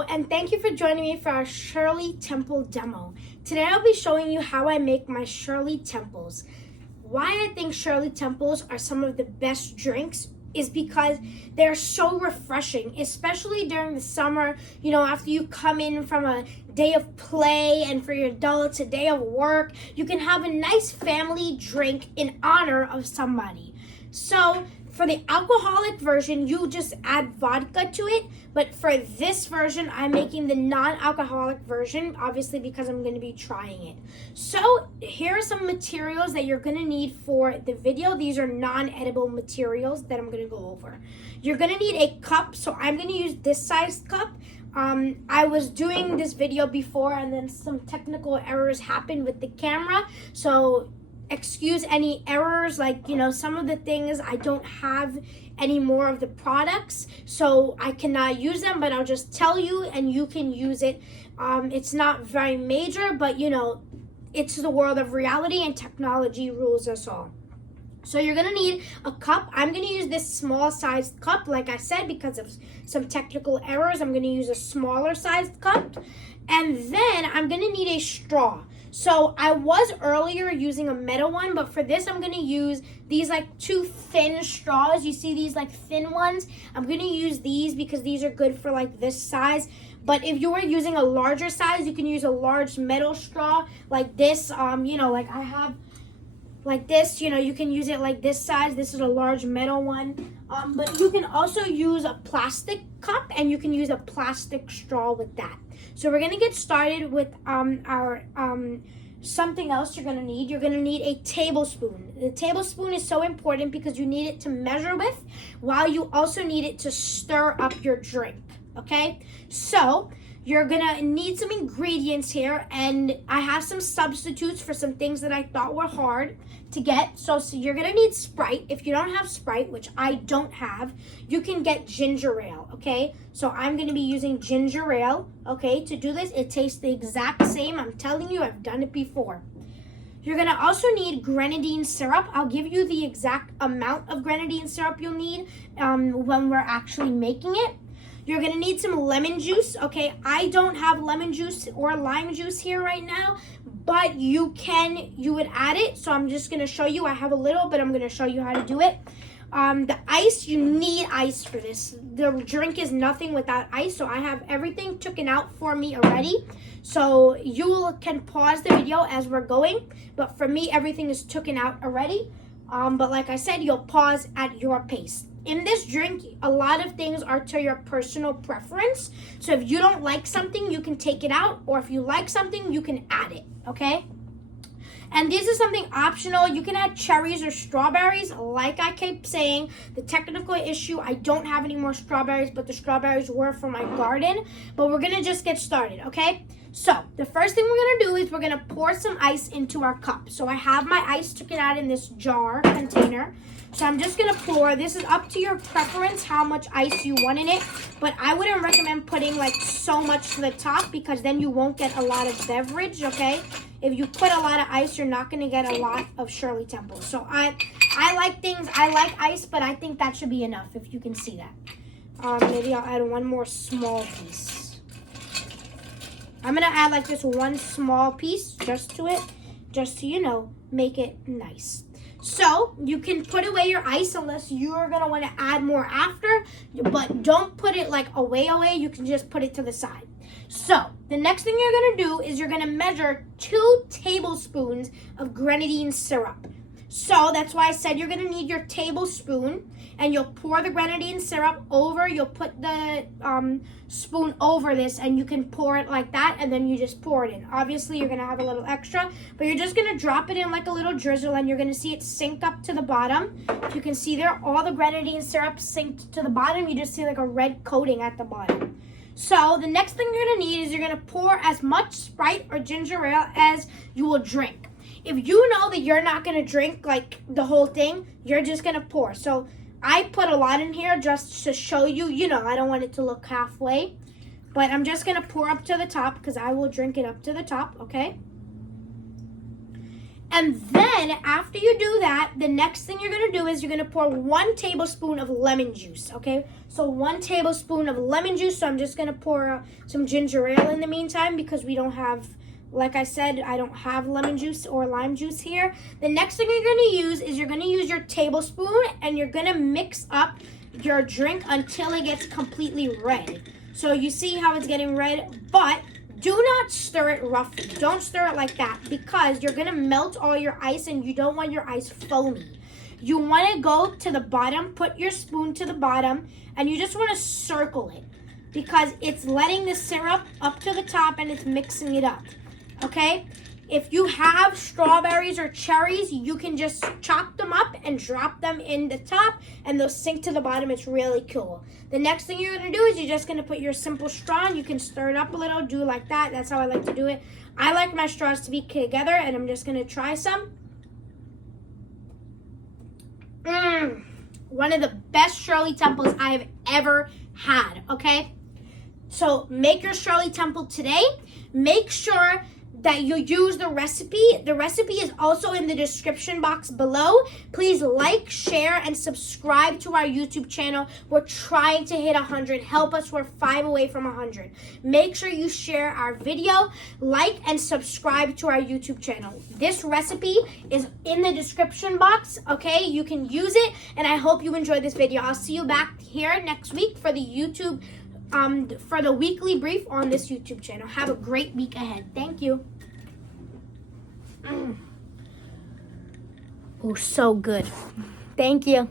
Hello, and thank you for joining me for our Shirley Temple demo. Today I'll be showing you how I make my Shirley Temples. Why I think Shirley Temples are some of the best drinks is because they're so refreshing, especially during the summer, after you come in from a day of play and for your adults, a day of work, you can have a nice family drink in honor of somebody. So for the alcoholic version, you just add vodka to it. But for this version, I'm making the non-alcoholic version, obviously because I'm going to be trying it. So here are some materials that you're going to need for the video. These are non-edible materials that I'm going to go over. You're going to need a cup. So I'm going to use this sized cup. I was doing this video before and then some technical errors happened with the camera. So excuse any errors, some of the things I don't have any more of the products, so I cannot use them, but I'll just tell you and you can use it. It's not very major, but it's the world of reality and technology rules us all. So you're gonna need a cup. I'm gonna use this small sized cup, like I said, because of some technical errors. I'm gonna use a smaller sized cup. And then I'm gonna need a straw. So I was earlier using a metal one, but for this I'm gonna use these two thin straws. You see these thin ones? I'm gonna use these because these are good for this size. But if you were using a larger size, you can use a large metal straw like this. I have like this, you can use it like this size. This is a large metal one. But you can also use a plastic cup and you can use a plastic straw with that. So we're gonna get started with our something else you're gonna need. You're gonna need a tablespoon. The tablespoon is so important because you need it to measure with, while you also need it to stir up your drink, okay? So you're gonna need some ingredients here, and I have some substitutes for some things that I thought were hard to get. So you're gonna need Sprite. If you don't have Sprite, which I don't have, you can get Gingerale, okay? So I'm gonna be using Gingerale, okay, to do this. It tastes the exact same. I'm telling you, I've done it before. You're gonna also need grenadine syrup. I'll give you the exact amount of grenadine syrup you'll need when we're actually making it. You're gonna need some lemon juice, okay? I don't have lemon juice or lime juice here right now, but you would add it. So I'm just gonna show you. I have a little, but I'm gonna show you how to do it. The ice, you need ice for this. The drink is nothing without ice, so I have everything taken out for me already. So you can pause the video as we're going, but for me, everything is taken out already. But like I said, you'll pause at your pace. In this drink, a lot of things are to your personal preference. So if you don't like something, you can take it out, or if you like something, you can add it, okay? And this is something optional. You can add cherries or strawberries. Like I keep saying, the technical issue, I don't have any more strawberries, but the strawberries were from my garden. But we're gonna just get started, okay? So the first thing we're gonna do is we're gonna pour some ice into our cup. So I have my ice taken out in this jar container. So I'm just gonna pour. This is up to your preference how much ice you want in it, but I wouldn't recommend putting so much to the top because then you won't get a lot of beverage, okay? If you put a lot of ice, you're not gonna get a lot of Shirley Temple. So I like ice, but I think that should be enough if you can see that. Maybe I'll add one more small piece. I'm gonna add this one small piece just to it, just to, make it nice. So you can put away your ice unless you're gonna want to add more after, but don't put it away. You can just put it to the side. So the next thing you're gonna do is you're gonna measure 2 tablespoons of grenadine syrup. So that's why I said you're gonna need your tablespoon, and you'll pour the grenadine syrup over. You'll put the spoon over this, and you can pour it like that, and then you just pour it in. Obviously, you're gonna have a little extra, but you're just gonna drop it in like a little drizzle, and you're gonna see it sink up to the bottom. If you can see there, all the grenadine syrup sinked to the bottom. You just see a red coating at the bottom. So the next thing you're gonna need is you're gonna pour as much Sprite or ginger ale as you will drink. If you know that you're not gonna drink the whole thing, you're just gonna pour. So I put a lot in here just to show you, I don't want it to look halfway, but I'm just gonna pour up to the top because I will drink it up to the top, okay? And then after you do that, the next thing you're going to do is you're going to pour 1 tablespoon of lemon juice, okay? So 1 tablespoon of lemon juice. So I'm just going to pour some ginger ale in the meantime because we don't have, like I said, I don't have lemon juice or lime juice here. The next thing you're going to use is you're going to use your tablespoon and you're going to mix up your drink until it gets completely red. So you see how it's getting red, but do not stir it roughly. Don't stir it like that because you're going to melt all your ice and you don't want your ice foamy. You want to go to the bottom, put your spoon to the bottom, and you just want to circle it because it's letting the syrup up to the top and it's mixing it up, okay? If you have strawberries or cherries, you can just chop them up and drop them in the top and they'll sink to the bottom. It's really cool. The next thing you're going to do is you're just going to put your simple straw and you can stir it up a little, do like that. That's how I like to do it. I like my straws to be together and I'm just going to try some. One of the best Shirley Temples I have ever had, okay? So make your Shirley Temple today. Make sure that you use the recipe. The recipe is also in the description box below. Please like, share, and subscribe to our YouTube channel. We're trying to hit 100. Help us. We're 5 away from 100. Make sure you share our video, like, and subscribe to our YouTube channel. This recipe is in the description box, okay? You can use it, and I hope you enjoyed this video. I'll see you back here next week for the YouTube for the weekly brief on this YouTube channel. Have a great week ahead. Thank you. Oh, so good. Thank you.